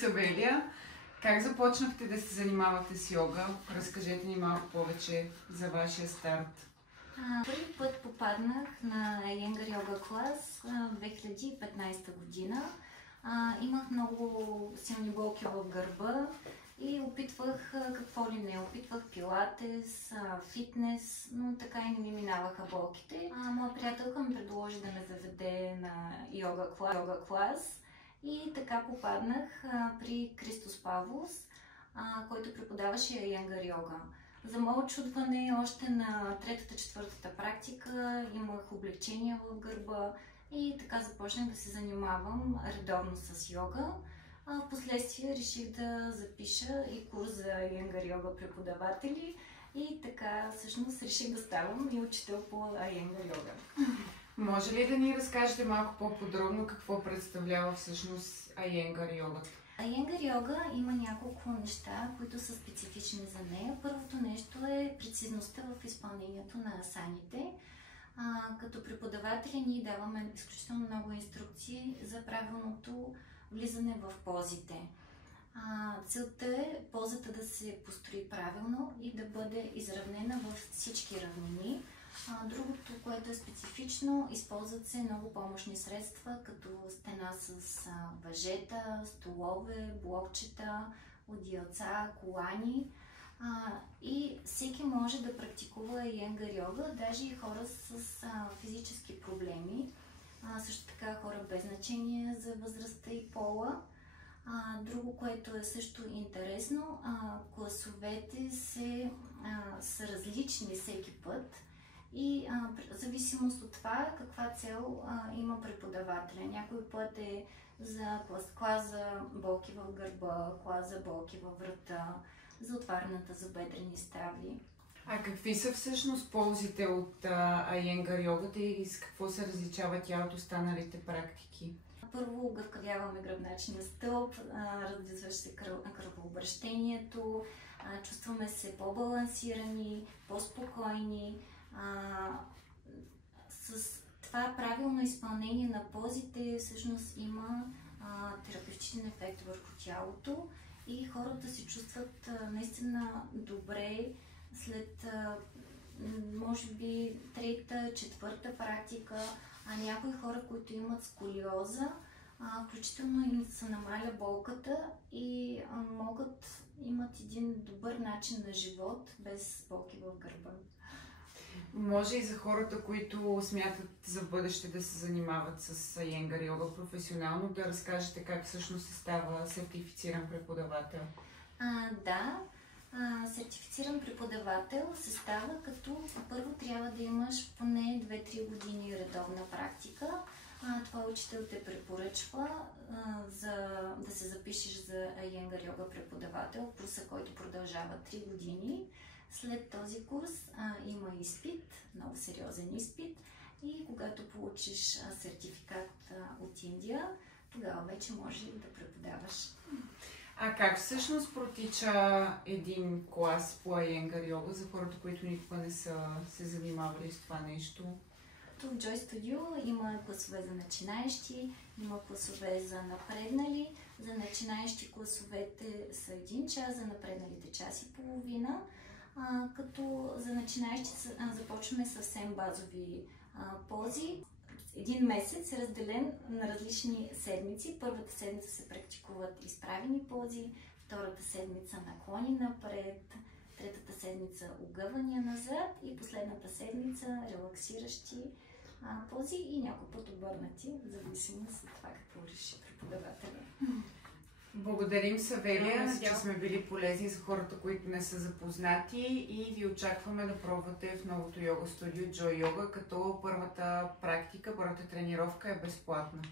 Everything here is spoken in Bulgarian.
Савелия. Как започнахте да се занимавате с йога? Разкажете ни малко повече за вашия старт. Първи път попаднах на Iyengar йога клас 2015 година. Имах много силни болки в гърба и опитвах какво ли не. Опитвах пилатес, фитнес, но така и не ми минаваха болките. Моя приятелка ми предложи да ме заведе на йога клас и така попаднах при Кристос Павлос, който преподаваше Iyengar йога. За мое очудване, още на третата-четвъртата практика имах облегчения в гърба и така започнах да се занимавам редовно с йога. Впоследствие реших да запиша и курс за Iyengar йога преподаватели и така всъщност реших да ставам и учител по Iyengar йога. Може ли да ни разкажете малко по-подробно какво представлява всъщност Iyengar йогата? Iyengar йога има няколко неща, които са специфични за нея. Първото нещо е прецизността в изпълнението на асаните. Като преподаватели ние даваме изключително много инструкции за правилното влизане в позите. Целта е позата да се построи правилно и да бъде изравнена във всички равнини. Другото, което е специфично, използват се много помощни средства, като стена с въжета, столове, блокчета, одеялца, колани. И всеки може да практикува Iyengar йога, даже и хора с физически проблеми. Също така хора без значение за възрастта и пола. Друго, което е също интересно, класовете са различни всеки път. И в зависимост от това каква цел има преподавателя. Някой път е за клас за болки в гърба, клас за болки във врата, за отваряната за бедрени стави. Какви са всъщност ползите от Iyengar йогата и с какво се различава тя от останалите практики? Първо гъвкавяваме гръбначния стълб, раздвижва се кръвообращението, чувстваме се по-балансирани, по-спокойни. С това правилно изпълнение на позите всъщност има терапевтичен ефект върху тялото и хората се чувстват наистина добре след може би трета, четвърта практика. Някои хора, които имат сколиоза, включително им се намаля болката и имат един добър начин на живот без болки в гърба. Може и за хората, които смятат за бъдеще да се занимават с Iyengar йога професионално, да разкажете как всъщност се става сертифициран преподавател? Да, сертифициран преподавател се става като първо трябва да имаш поне 2-3 години редовна практика. Това учител те препоръчва да се запишеш за Iyengar йога преподавател, курса, който продължава 3 години. След този курс има изпит, много сериозен изпит и когато получиш сертификат от Индия, тогава вече може да преподаваш. Как всъщност протича един клас по Iyengar йога за хората, които никога не са се занимавали с това нещо? Тук в Joy Studio има класове за начинаещи, има класове за напреднали. За начинаещи класовете са 1 час, за напредналите час и половина. Като за начинаещи започваме съвсем базови пози. Един месец е разделен на различни седмици. Първата седмица се практикуват изправени пози, втората седмица наклони напред, третата седмица огъвания назад и последната седмица релаксиращи пози и някой път обърнати, в зависимост от това какво реши преподавателя. Благодарим, Савелия, че сме били полезни за хората, които не са запознати и ви очакваме да пробвате в новото йога студио Joy Yoga, като първата практика, първата тренировка е безплатна.